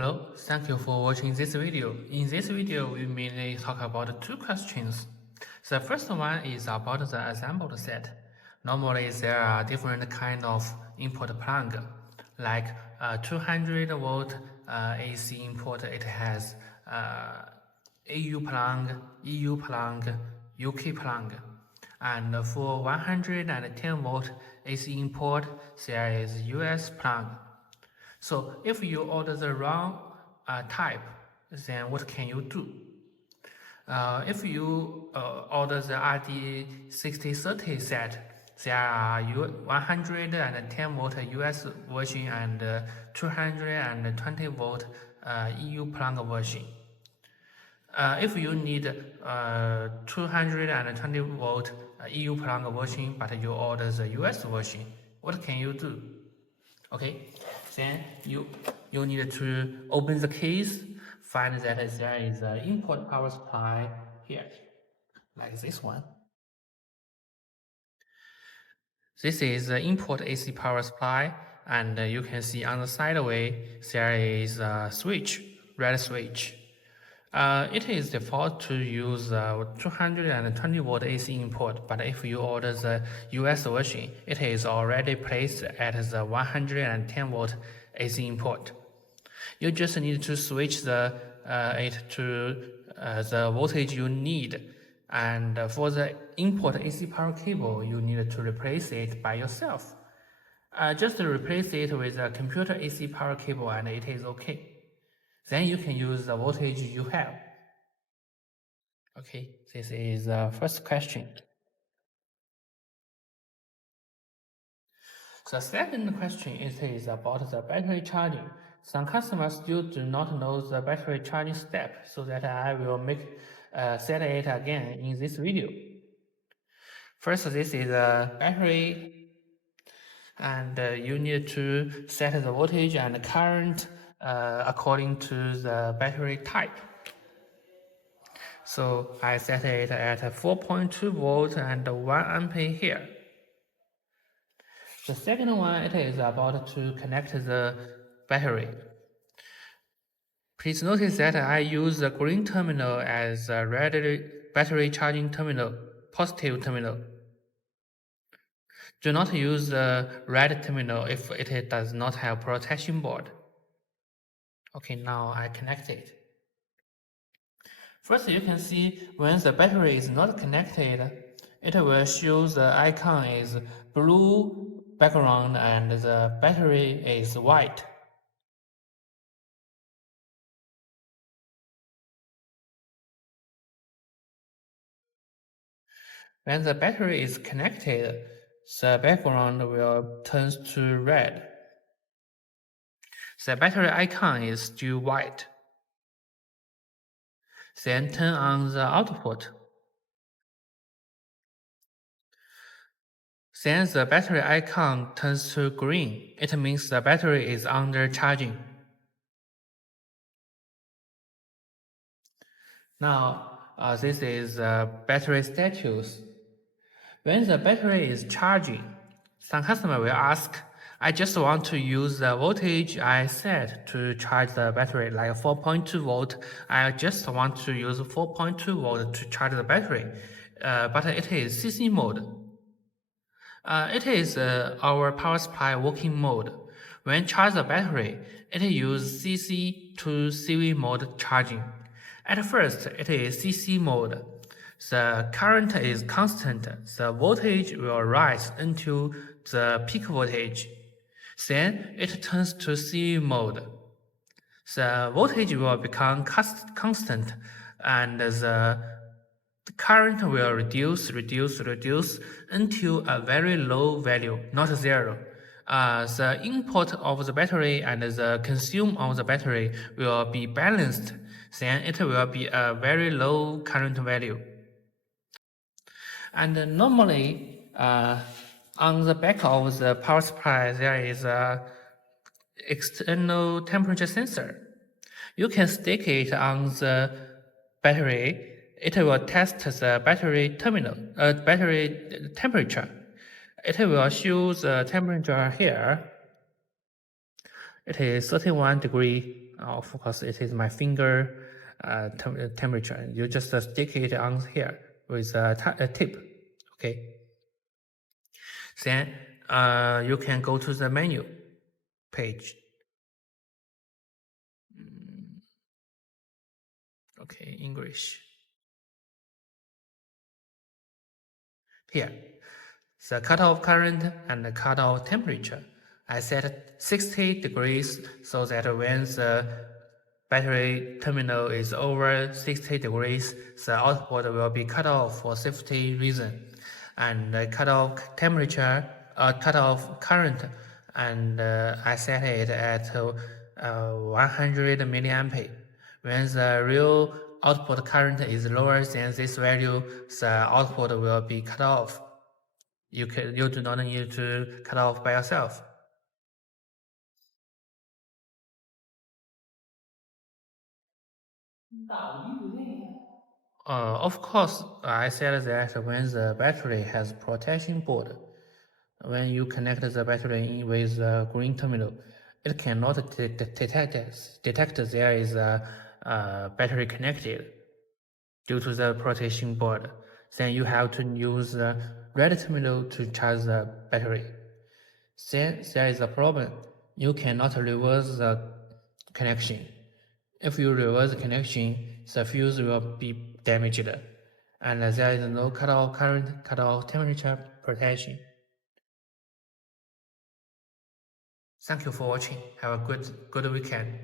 Hello, thank you for watching this video. In this video, we mainly talk about two questions. The first one is about the assembled set. Normally, there are different kind of input plug, like 200 volt AC input. It has AU plug, EU plug, UK plug. And for 110 volt AC input, there is US plug. So if you order the wrong type, then what can you do? If you order the RD6030 set, there are 110 volt US version and 220 volt EU plug version. If you need 220 volt EU plug version, but you order the US version, what can you do? Okay, then you need to open the case, find that there is an input power supply here, like this one. This is the input AC power supply, and you can see on the sideway there is a switch, red switch. It is default to use 220 volt AC input, but if you order the US version, it is already placed at the 110 volt AC input. You just need to switch it to the voltage you need, and for the input AC power cable, you need to replace it by yourself. Just replace it with a computer AC power cable, and it is okay. Then you can use the voltage you have. Okay, this is the first question. The second question is about the battery charging. Some customers still do not know the battery charging step, so that I will set it again in this video. First, this is a battery, and you need to set the voltage and current according to the battery type. So I set it at 4.2 volt and 1 ampere here. The second one, it is about to connect the battery. Please notice that I use the green terminal as a red battery charging terminal, positive terminal. Do not use the red terminal if it does not have protection board. Okay, now I connect it. First, you can see when the battery is not connected, it will show the icon is blue background and the battery is white. When the battery is connected, the background will turn to red. The battery icon is still white. Then turn on the output. Then the battery icon turns to green. It means the battery is under charging. Now, this is the battery status. When the battery is charging, some customer will ask, I just want to use the voltage I set to charge the battery, like 4.2 volt. I just want to use 4.2 volt to charge the battery, but it is CC mode. It is our power supply working mode. When charge the battery, it uses CC to CV mode charging. At first, it is CC mode. The current is constant. The voltage will rise until the peak voltage. Then it turns to CV mode. The voltage will become constant, and the current will reduce until a very low value, not zero. The input of the battery and the consume of the battery will be balanced. Then it will be a very low current value. And normally, on the back of the power supply, there is a external temperature sensor. You can stick it on the battery. It will test the battery temperature. It will show the temperature here. It is 31 degree. Of course, it is my finger temperature. You just stick it on here with a tip. Okay. Then you can go to the menu page. Okay, English. Here, the cutoff current and the cutoff temperature. I set 60 degrees so that when the battery terminal is over 60 degrees, the output will be cut off for safety reason. And the cutoff temperature, cutoff current, and I set it at 100 milliampere. When the real output current is lower than this value, the output will be cut off. You do not need to cut off by yourself. Of course, I said that when the battery has protection board, when you connect the battery in with the green terminal, it cannot detect there is a battery connected due to the protection board. Then you have to use the red terminal to charge the battery. Then there is a problem. You cannot reverse the connection. If you reverse the connection, the fuse will be damaged, and there is no cutoff current, cutoff temperature protection. Thank you for watching. Have a good weekend.